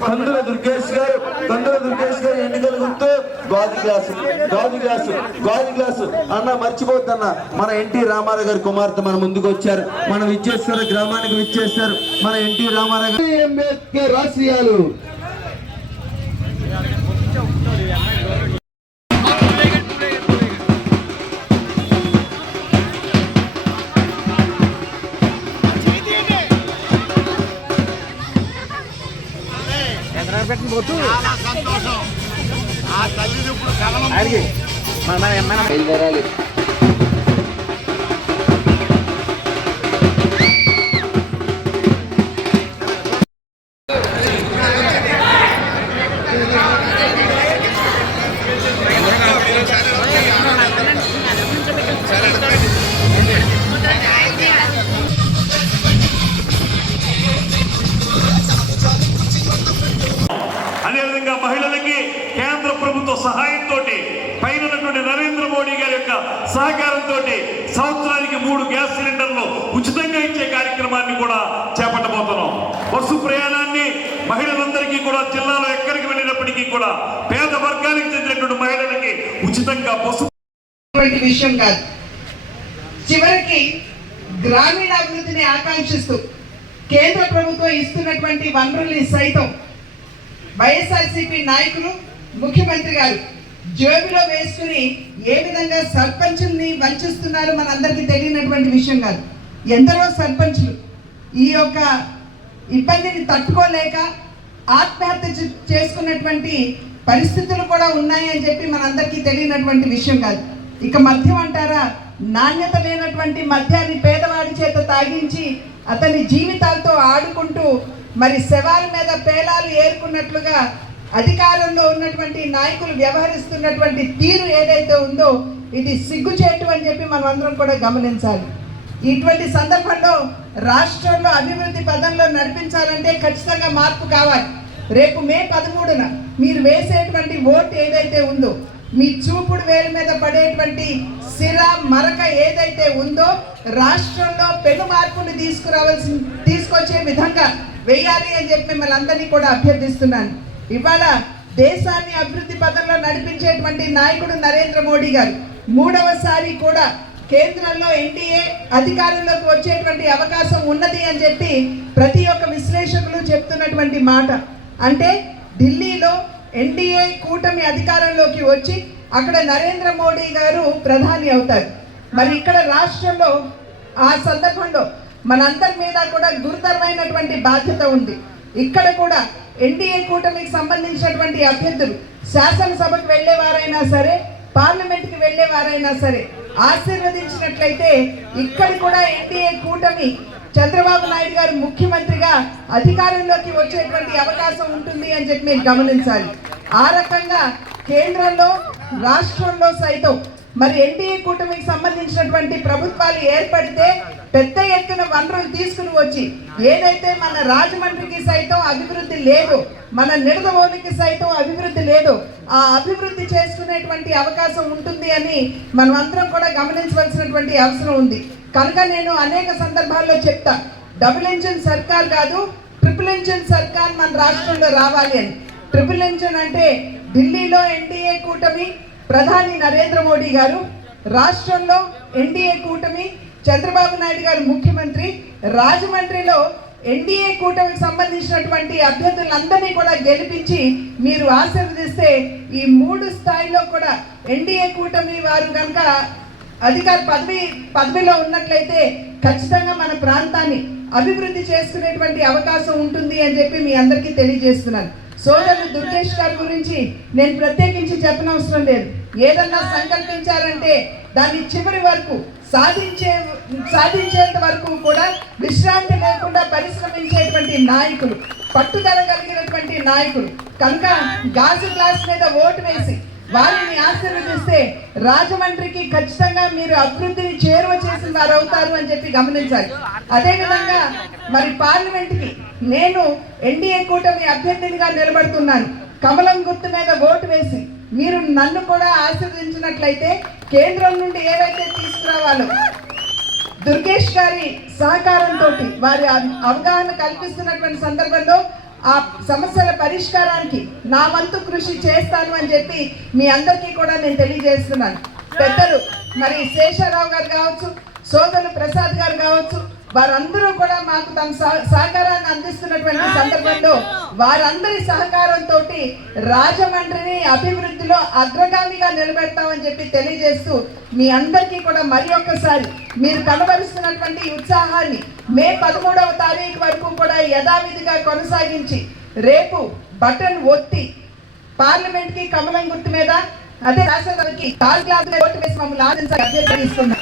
కందుల దుర్గేష్ గారు కందుల దుర్గేష్ గారు ఎన్నికల గుర్తు గాజు గ్లాసు గాజు గ్లాసు గాజు గ్లాసు. అన్న మర్చిపోద్దన్న మన ఎన్టీ రామారావు గారి కుమార్తె మన ముందుకు వచ్చారు. మనం విచ్చేశ్వర గ్రామానికి విచ్చేస్తారు మన ఎన్టీ రామారావు గారు. అంబేద్కర్ రాష్ట్రీయాలు బయలుదేరాలి. అదేవిధంగా మహిళలకి కేంద్ర ప్రభుత్వ సహాయంతో పైన నరేంద్ర మోడీ గారి యొక్క సహకారంతో సంవత్సరానికి మూడు గ్యాస్ సిలిండర్లు ఉచితంగా ఇచ్చే కార్యక్రమాన్ని కూడా చేపట్టబోతున్నాం. బస్సు ప్రయాణాన్ని మహిళలందరికీ కూడా జిల్లాలో ఎక్కడికి వెళ్ళినప్పటికీ కూడా పేద వర్గానికి చెందినటువంటి మహిళలకి ఉచితంగా బస్సు విషయం కాదు. చివరికి గ్రామీణాభివృద్ధిని ఆకాంక్షిస్తూ కేంద్ర ప్రభుత్వం ఇస్తున్నటువంటి వనరుల్ని సైతం వైఎస్ఆర్సీపీ నాయకులు ముఖ్యమంత్రి గారు జోబిలో వేసుకుని ఏ విధంగా సర్పంచుల్ని వంచిస్తున్నారో మనందరికీ తెలియనటువంటి విషయం కాదు. ఎందరో సర్పంచులు ఈ యొక్క ఇబ్బందిని తట్టుకోలేక ఆత్మహత్య చేసుకున్నటువంటి పరిస్థితులు కూడా ఉన్నాయి అని చెప్పి మనందరికీ తెలియనటువంటి విషయం కాదు. ఇక మద్యం అంటారా? నాణ్యత లేనటువంటి మద్యాన్ని పేదవాడి చేత తాగించి అతని జీవితాలతో ఆడుకుంటూ మరి శవాల మీద పేలాలు ఏరుకున్నట్లుగా అధికారంలో ఉన్నటువంటి నాయకులు వ్యవహరిస్తున్నటువంటి తీరు ఏదైతే ఉందో ఇది సిగ్గుచేటు అని చెప్పి మనం అందరం కూడా గమనించాలి. ఇటువంటి సందర్భంలో రాష్ట్రంలో అభివృద్ధి పదంలో నడిపించాలంటే ఖచ్చితంగా మార్పు కావాలి. రేపు మే పదమూడున మీరు వేసేటువంటి ఓటు ఏదైతే ఉందో మీ చూపుడు వేలు మీద పడేటువంటి సిర మరక ఏదైతే ఉందో రాష్ట్రంలో పెను మార్పును తీసుకురావాల్సి తీసుకొచ్చే విధంగా వేయాలి అని చెప్పి మిమ్మల్ని అందరినీ కూడా అభ్యర్థిస్తున్నాను. ఇవాళ దేశాన్ని అభివృద్ధి పదంలో నడిపించేటువంటి నాయకుడు నరేంద్ర మోడీ గారు మూడవసారి కూడా కేంద్రంలో ఎన్డీఏ అధికారంలోకి వచ్చేటువంటి అవకాశం ఉన్నది అని చెప్పి ప్రతి ఒక్క విశ్లేషకులు చెప్తున్నటువంటి మాట. అంటే ఢిల్లీలో ఎన్డీఏ కూటమి అధికారంలోకి వచ్చి అక్కడ నరేంద్ర మోడీ గారు ప్రధాని అవుతారు. మరి ఇక్కడ రాష్ట్రంలో ఆ సందర్భంలో మనందరి మీద కూడా గురుతరమైనటువంటి బాధ్యత ఉంది. ఇక్కడ కూడా ఎన్డీఏ కూటమికి సంబంధించినటువంటి అభ్యర్థులు శాసనసభకు వెళ్ళేవారైనా సరే పార్లమెంట్కి వెళ్ళేవారైనా సరే ఆశీర్వదించినట్లయితే ఇక్కడ కూడా ఎన్డీఏ కూటమి చంద్రబాబు నాయుడు గారు ముఖ్యమంత్రిగా అధికారంలోకి వచ్చేటువంటి అవకాశం ఉంటుంది అని చెప్పి మీరు గమనించాలి. ఆ రకంగా కేంద్రంలో రాష్ట్రంలో సైతం మరి ఎన్డీఏ కూటమికి సంబంధించినటువంటి ప్రభుత్వాలు ఏర్పడితే పెద్ద ఎత్తున వనరులు తీసుకుని వచ్చి ఏదైతే మన రాజమండ్రికి సైతం అభివృద్ధి లేదు మన నిడదవోలికి సైతం అభివృద్ధి లేదు ఆ అభివృద్ధి చేసుకునేటువంటి అవకాశం ఉంటుంది అని మనమందరం కూడా గమనించవలసినటువంటి అవసరం ఉంది. కనుక నేను అనేక సందర్భాల్లో చెప్తా డబుల్ ఇంజిన్ సర్కార్ కాదు ట్రిపుల్ ఇంజిన్ సర్కార్ మన రాష్ట్రంలో రావాలి అని. ట్రిపుల్ ఇంజిన్ అంటే ఢిల్లీలో ఎన్డీఏ కూటమి ప్రధాని నరేంద్ర మోడీ గారు రాష్ట్రంలో ఎన్డీఏ కూటమి చంద్రబాబు నాయుడు గారు ముఖ్యమంత్రి రాజమండ్రిలో ఎన్డీఏ కూటమికి సంబంధించినటువంటి అభ్యర్థులందరినీ కూడా గెలిపించి మీరు ఆశీర్వదిస్తే ఈ మూడు స్థాయిలో కూడా ఎన్డీఏ కూటమి వారు కనుక అధికార పదవి పదవిలో ఉన్నట్లయితే ఖచ్చితంగా మన ప్రాంతాన్ని అభివృద్ధి చేసుకునేటువంటి అవకాశం ఉంటుంది అని చెప్పి మీ అందరికీ తెలియజేస్తున్నాను. సోదరుడు దుర్గేష్ గారి గురించి నేను ప్రత్యేకించి చెప్పనవసరం లేదు. ఏదన్నా సంకల్పించారంటే దాన్ని చివరి వరకు సాధించే సాధించేంత వరకు కూడా విశ్రాంతి లేకుండా పరిశ్రమించేటువంటి నాయకులు పట్టుదల కలిగినటువంటి నాయకులు. కనుక గాజు గ్లాస్ మీద ఓటు వేసి వారిని ఆశీర్వదిస్తే రాజమండ్రికి ఖచ్చితంగా మీరు అభివృద్ధిని చేరువ చేసిన వారు అవుతారు అని చెప్పి గమనించాలి. అదేవిధంగా మరి పార్లమెంట్కి నేను ఎన్డీఏ కూటమి అభ్యర్థినిగా నిలబడుతున్నాను. కమలం గుర్తు మీద ఓటు వేసి మీరు నన్ను కూడా ఆశీర్వదించినట్లయితే కేంద్రం నుండి ఏవైతే తీసుకురావాలో దుర్గేష్ గారి సహకారంతో వారి అవగాహన కల్పిస్తున్నటువంటి సందర్భంలో ఆ సమస్యల పరిష్కారానికి నా వంతు కృషి చేస్తాను అని చెప్పి మీ అందరికీ కూడా నేను తెలియజేస్తున్నాను. పెద్దలు మరి శేషారావు గారు కావచ్చు సోదరులు ప్రసాద్ గారు కావచ్చు వారందరూ కూడా మాకు తమ సహ- సహకారాన్ని అందిస్తున్నటువంటి సందర్భంలో వారందరి సహకారంతో రాజమండ్రిని అభివృద్ధిలో అగ్రగామిగా నిలబెడతామని చెప్పి తెలియజేస్తూ మీ అందరికీ కూడా మరి ఒక్కసారి మీరు కనబరుస్తున్నటువంటి ఉత్సాహాన్ని మే పదమూడవ తారీఖు వరకు యథావిధిగా కొనసాగించి రేపు బటన్ ఒత్తి పార్లమెంట్కి కమలం గుర్తు మీద అదే రాష్ట్రపతికి కాల్ క్లాస్ ఓటు వేసి మమ్మల్ని ఆనందించాలి అభ్యర్థిస్తున్నాం.